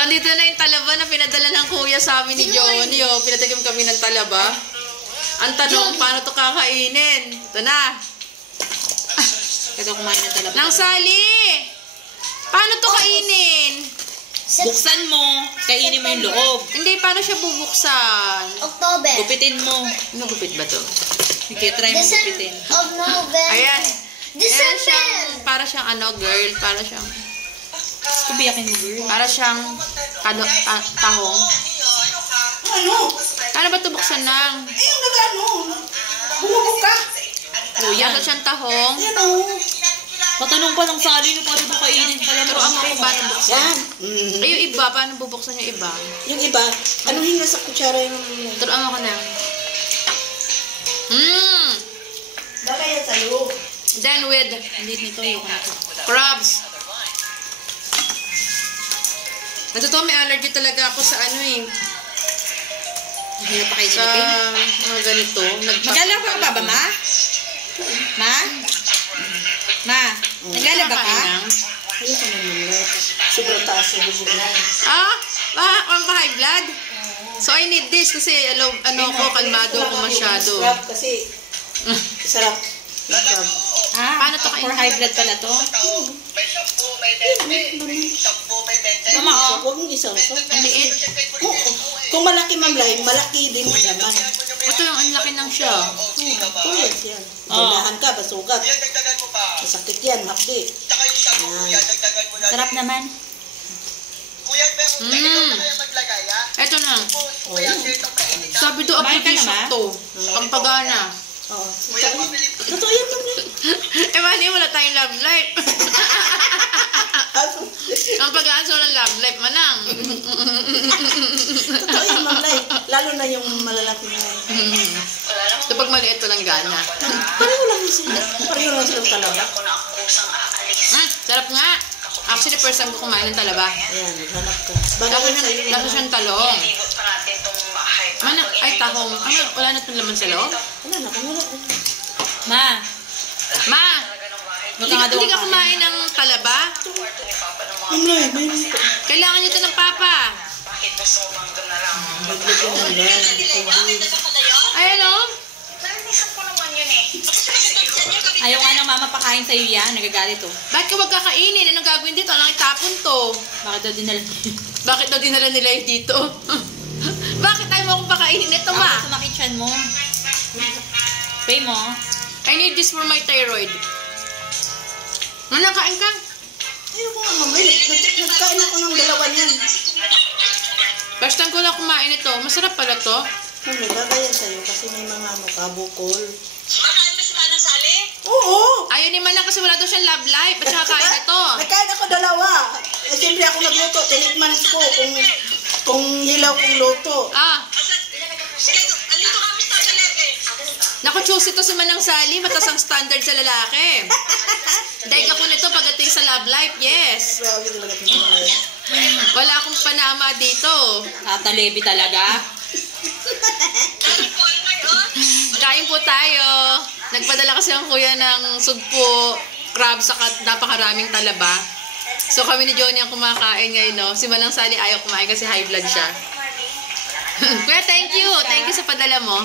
Andito na yung talaba na pinadala ng kuya sa amin ni Johnny. Oh. Pinatagim kami ng talaba. Ang tanong, paano to kakainin? Ito na. Ito kumain ng talaba. Nang Sally! Paano to kainin? Buksan mo. Kainin mo yung loob. Hindi, paano siya bubuksan? October. Gupitin mo. Ano gupit ba to? Okay, try mo gupitin. Of November. Ayan. Ayan December. siyang, para siyang ano, girl. Para siyang, Kubiyakin mo, girl. para siyang tahong. Ano? Paano ba ito buksan ng? Yung nag-ano? Bumubog ka? Kuya, ito siyang tahong. Yan o. Patanong pa ng Sally no, paano ito kainin pala mo. Turuan mo kung paano buksan. Yan. Ay, yung iba, paano bubuksan yung iba? Yung iba, anuhin na sa kutsara yung... Turuan mo ko na. Baka yan sa'yo. Then with Hindi nito yung crabs. Natotoo, may allergy talaga ako sa ano eh. Hirap pa kayo Sa silipin. mga ganito. Maglalaba ka ba, Ma? Ma? Ma? Naglalaba ka? Ayun ka naman. Sobrang taas sa bubog na. Ah? High blood? So I need this kasi ano ko, kalmado ko masyado. Crab kasi sarap. Yung crab. Ah, Paano to kainin? for high blood pala to? Mama, huwag mong isang. Ang liit. Kung malaki mamlay, malaki din ang laman. Ito yung ang laki ng siya. Kulit yan. Gulahan ka, basugat. Masakit yan, hapdi. Yan. Sarap naman. Ito na. O, yan. Sabi to, Kumain ka application na ba? to. Pampagana. Oo. Totoo yan, mamlay. Mali, wala tayong love life. Ang pag-aanso ng love life, manang. Totoo yan, mamlay. Lalo na yung malalaki na yan. So, pag maliit, walang gana. Pareho lang sila. Pareho lang silang talaba. Sarap nga. Actually, first time ko kumain ng talaba. Ayan, hanap ka. Bagay sa'yo. Lasa siyang talong. Ay, tahong. Ano, wala na itong laman sa loob? Wala na, kung wala. Ma, Ma! Hindi ka kumain ng talaba? Mamlay, mayroon ko. Kailangan nyo ito ng papa. Maglagyan ng lang. Ayan o. ayaw nga ng mama pakain sa'yo yan. Nagagalit to. Bakit ka wag kakainin? Anong gagawin dito? Anong itapon to? Bakit daw dinala? Bakit daw dinala nila yung dito? Bakit tayo mo akong pakainin ito, ma? Ako sumakit siyan mo. Pay mo. I need this for my thyroid. Ano, kain ka? Ayun ko nga, mamlay. Nagkain ako ng dalawa niyan. First time ko lang kumain ito. Masarap pala to. Mamlay, bagay yan sa'yo kasi may mga ano ka, bukol. Makain mo si Manang Sally? Oo! Ayaw ni Manang kasi wala daw siyang love life. At saka kain ito. Nagkain ako dalawa. Eh, siyempre ako nagluto. Tinikman ko kung hilaw kong luto. Ah, Andito kami sa Salete. naku, choosy to si Manang Sally. Matas ang standard sa lalaki. Dahil ako nito pagdating sa love life, yes. Grabe talaga ito mamlay. Wala akong panama dito. Tatalebi talaga. Kain po tayo. Nagpadala kasi ang kuya ng sugpo, crab, saka napakaraming talaba. So kami ni Johnny ang kumakain ngayon, no? Si Manang Sally ayaw kumain kasi high blood siya. Kuya, thank you. Thank you sa padala mo.